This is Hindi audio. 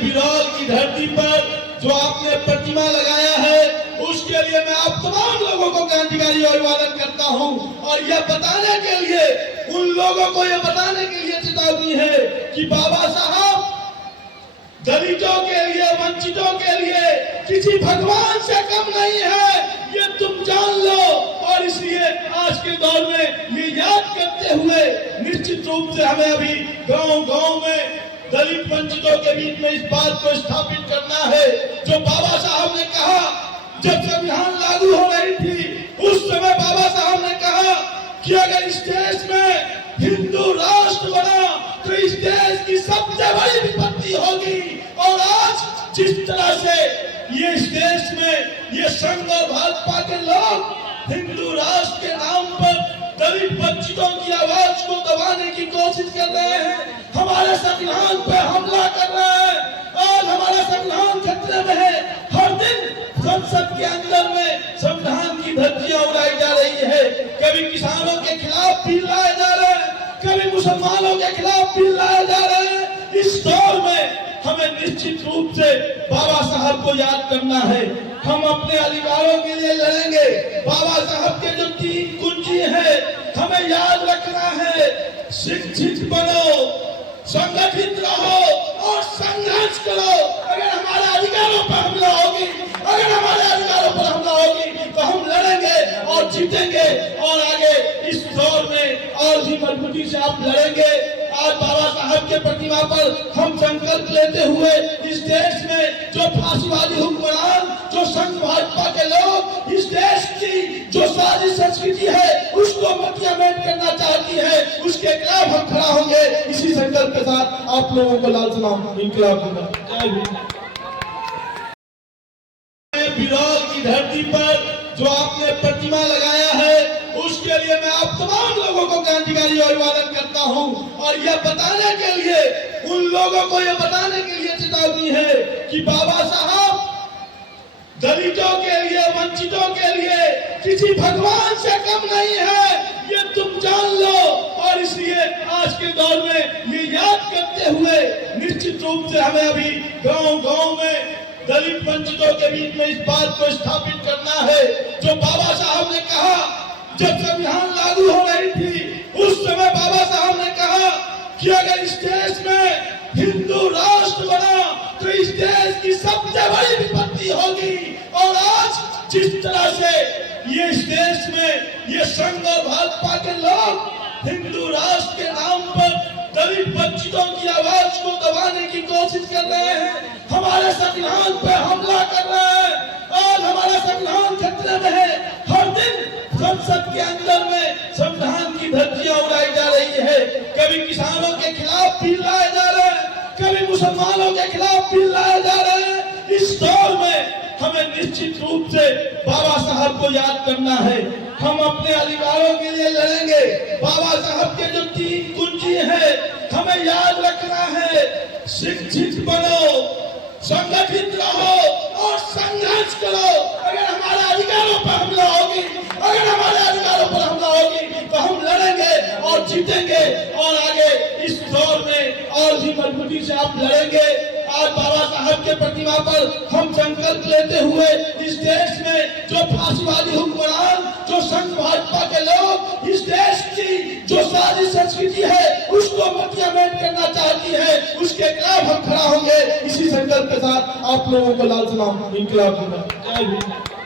बिरौल की धरती पर जो आपने प्रतिमा लगाया है, उसके लिए मैं आप तमाम लोगों को क्रांतिकारी अभिवादन करता हूं। और यह बताने के लिए, उन लोगों को यह बताने के लिए चेतावनी है कि बाबा साहब दलितों के लिए, वंचितों के लिए किसी भगवान से कम नहीं है, ये तुम जान लो। और इसलिए आज के दौर में ये याद करते हुए निश्चित रूप से हमें अभी गांव-गांव में दलित वंचितों के बीच में इस बात को स्थापित करना है जो बाबा साहब ने कहा। जब संविधान लागू हो रही थी, उस समय बाबा साहब ने कहा कि अगर इस देश में हिंदू राष्ट्र बना तो इस देश की सबसे बड़ी विपत्ति होगी। और आज जिस तरह से ये इस देश में ये संघ और भाजपा के लोग हिंदू राष्ट्र के नाम पर दलित वंचितों की आवाज को दबाने की कोशिश कर रहे हैं, हमारे संविधान पे हमला कर रहे हैं, आज हमारा संविधान खतरे में है। हर दिन संसद के अंदर में संविधान की धज्जियां उड़ाई जा रही है। कभी किसानों के खिलाफ बिल लाए जा रहे हैं, कभी मुसलमानों के खिलाफ बिल लाए जा रहे हैं। इस दौर में हमें निश्चित रूप से बाबा साहब को याद करना है। हम अपने अधिकारों के लिए लड़ेंगे। बाबा साहब के जो 3 कुंजी है, हमें याद रखना है। शिक्षित बनो, संगठित रहो और संघर्ष करो। अगर हमारे अधिकारों पर हमला होगी, अगर हमारे अधिकारों पर हमला होगी तो हम लड़ेंगे और जीतेंगे और आगे इस दौर में और भी मजबूती से आप लड़ेंगे। आज बाबा साहब के प्रतिमा पर हम संकल्प लेते हुए इस देश में जो फांसीवादी हुक्मरान, जो संघ भाजपा के लोग इस देश की जो सारी संस्कृति है उसको मटियामेंट करना चाहती है, उसके खिलाफ हम खड़ा होंगे। इसी संकल्प के साथ आप लोगों को लाल सलाम, इंकलाब जिंदाबाद। जय हिंद। बिरौल की धरती पर जो आपने प्रतिमा लगाया है, उसके लिए मैं आप तमाम लोगों को क्रांतिकारी अभिवादन करता हूं। और यह बताने के लिए, उन लोगों को यह बताने के लिए चेतावनी है कि बाबा साहब दलितों के लिए, वंचितों के लिए किसी भगवान से कम नहीं है, ये तुम जान लो। और इसलिए आज के दौर में ये याद करते हुए निश्चित रूप से हमें अभी गांव-गांव में दलित वंचितों के बीच में इस बात को स्थापित करना है जो बाबा साहब ने कहा। जब संविधान लागू हो रही थी, उस समय बाबा साहब ने कहा कि अगर इस देश में हिंदू राष्ट्र बना तो इस देश की सबसे बड़ी विपत्ति होगी। और आज जिस तरह से ये इस देश में ये संघ और भाजपा के लोग हिंदू राष्ट्र के नाम पर दलित वंचितों की आवाज को दबाने की कोशिश कर रहे हैं, हमारे संविधान पे हमला कर रहे हैं, आज हमारा संविधान खतरे में है। हर दिन संसद के अंदर में संविधान की धज्जियां उड़ाई जा रही है। कभी किसानों के खिलाफ बिल लाए जा रहे हैं, कभी मुसलमानों के खिलाफ बिल लाए जा रहे हैं। इस दौर में हमें निश्चित रूप से बाबा साहब को याद करना है। हम अपने अधिकारों के लिए लड़ेंगे। बाबा साहब के जो 3 कुंजी है, हमें याद रखना है। शिक्षित बनो, संगठित रहो और संघर्ष करो। अगर हमारे अधिकारों पर हमला होगी, अगर हमारे अधिकारों पर हमला होगी तो हम लड़ेंगे और जीतेंगे और आगे इस दौर में और भी मजबूती से आप लड़ेंगे। आज बाबा साहब के प्रतिमा पर हम संकल्प लेते हुए इस देश में जो फांसीवादी हुक्मरान, जो संघ भाजपा के लोग इस देश की जो सारी संस्कृति है उसको मटियामेंट करना चाहती है, उसके खिलाफ हम खड़ा होंगे। इसी संकल्प के साथ आप लोगों को लाल सलाम, इंकलाब जिंदाबाद। जय हिंद।